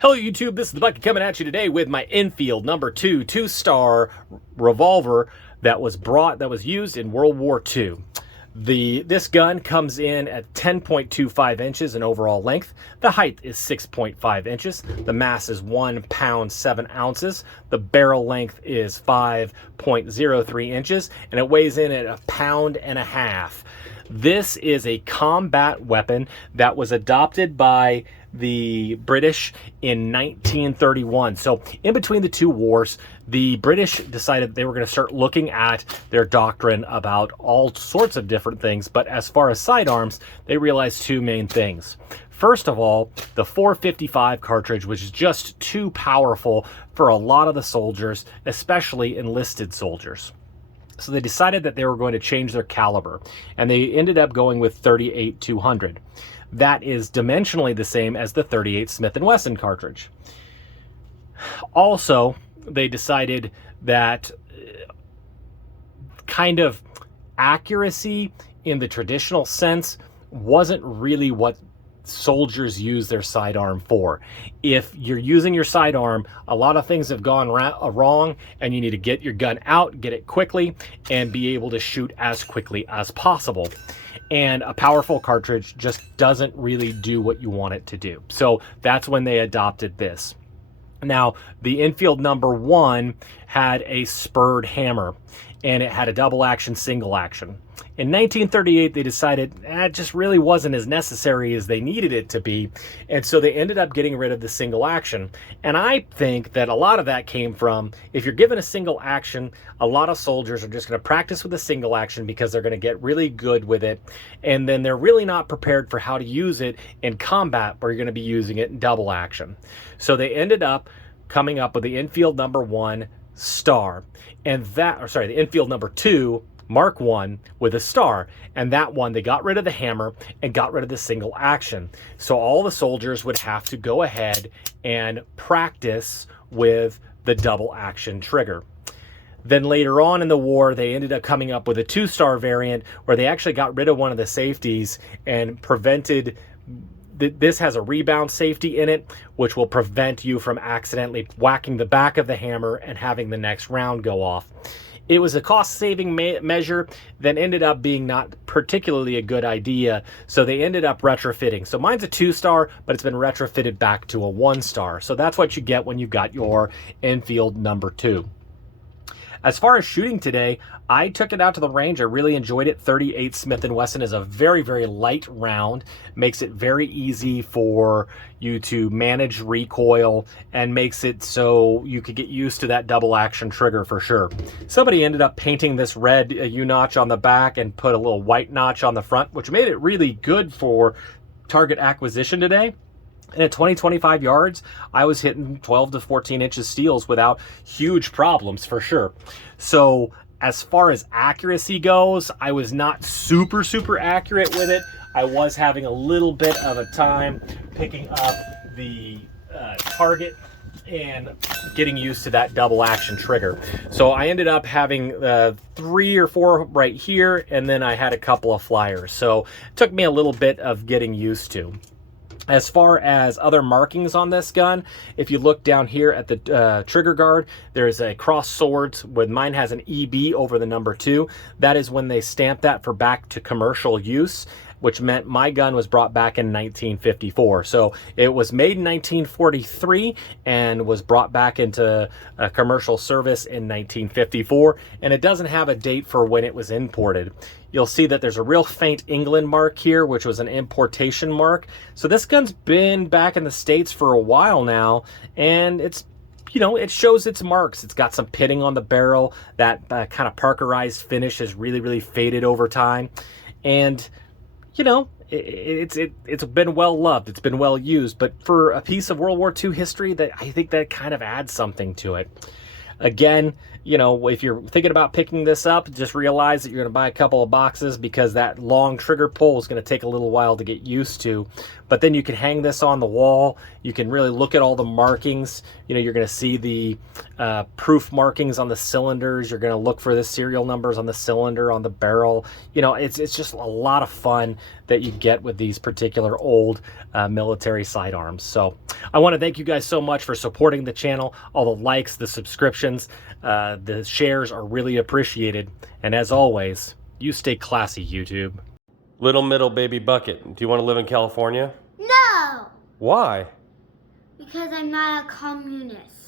Hello YouTube, this is the Bucket coming at you today with my Enfield No2 two-star revolver that was used in World War II. This gun comes in at 10.25 inches in overall length. The height is 6.5 inches. The mass is 1 pound 7 ounces. The barrel length is 5.03 inches, and it weighs in at 1.5 pounds. This is a combat weapon that was adopted by the British in 1931. So in between the two wars, the British decided they were going to start looking at their doctrine about all sorts of different things. But as far as sidearms, they realized two main things. First of all, the 455 cartridge was just too powerful for a lot of the soldiers, especially enlisted soldiers. So they decided that they were going to change their caliber, and they ended up going with 38-200. That is dimensionally the same as the 38 Smith & Wesson cartridge. Also, they decided that kind of accuracy in the traditional sense wasn't really what soldiers use their sidearm for. If you're using your sidearm, a lot of things have gone wrong, and you need to get your gun out, get it quickly, and be able to shoot as quickly as possible. And a powerful cartridge just doesn't really do what you want it to do. So that's when they adopted this. Now, the Enfield No.1 had a spurred hammer, and it had a double action, single action. In 1938, they decided it just really wasn't as necessary as they needed it to be, and so they ended up getting rid of the single action. And I think that a lot of that came from, if you're given a single action, a lot of soldiers are just going to practice with a single action because they're going to get really good with it, and then they're really not prepared for how to use it in combat where you're going to be using it in double action. So they ended up coming up with the Enfield No.1 star, and the Enfield No.2 Mark I with a star, and that one they got rid of the hammer and got rid of the single action. So all the soldiers would have to go ahead and practice with the double action trigger. Then later on in the war, they ended up coming up with a two-star variant where they actually got rid of one of the safeties and prevented. This has a rebound safety in it, which will prevent you from accidentally whacking the back of the hammer and having the next round go off. It was a cost-saving measure that ended up being not particularly a good idea, so they ended up retrofitting. So mine's a two-star, but it's been retrofitted back to a one-star. So that's what you get when you've got your Enfield No.2. As far as shooting today, I took it out to the range. I really enjoyed it. 38 Smith & Wesson is a very, very light round. Makes it very easy for you to manage recoil and makes it so you could get used to that double action trigger for sure. Somebody ended up painting this red U-notch on the back and put a little white notch on the front, which made it really good for target acquisition today. And at 20-25 yards, I was hitting 12 to 14 inches steels without huge problems for sure. So as far as accuracy goes, I was not super accurate with it. I was having a little bit of a time picking up the target and getting used to that double action trigger. So I ended up having 3 or 4 right here, and then I had a couple of flyers. So it took me a little bit of getting used to. As far as other markings on this gun, if you look down here at the trigger guard, there's a cross swords where mine has an EB over the No.2. That is when they stamped that for back to commercial use, which meant my gun was brought back in 1954. So it was made in 1943 and was brought back into commercial service in 1954, and it doesn't have a date for when it was imported. You'll see that there's a real faint England mark here, which was an importation mark. So this gun's been back in the States for a while now, and it's, you know, it shows its marks. It's got some pitting on the barrel. That kind of Parkerized finish has really faded over time. And, you know, it's been well loved. It's been well used. But for a piece of World War II history, that I think that kind of adds something to it. Again, you know, if you're thinking about picking this up, just realize that you're going to buy a couple of boxes because that long trigger pull is going to take a little while to get used to. But then you can hang this on the wall. You can really look at all the markings. You know, you're going to see the proof markings on the cylinders. You're going to look for the serial numbers on the cylinder, on the barrel. You know, it's just a lot of fun. that you get with these particular old military sidearms. So I want to thank you guys so much for supporting the channel. All the likes, the subscriptions, the shares are really appreciated. And as always, you stay classy, YouTube. Little middle baby bucket, do you want to live in California? No! Why? Because I'm not a communist.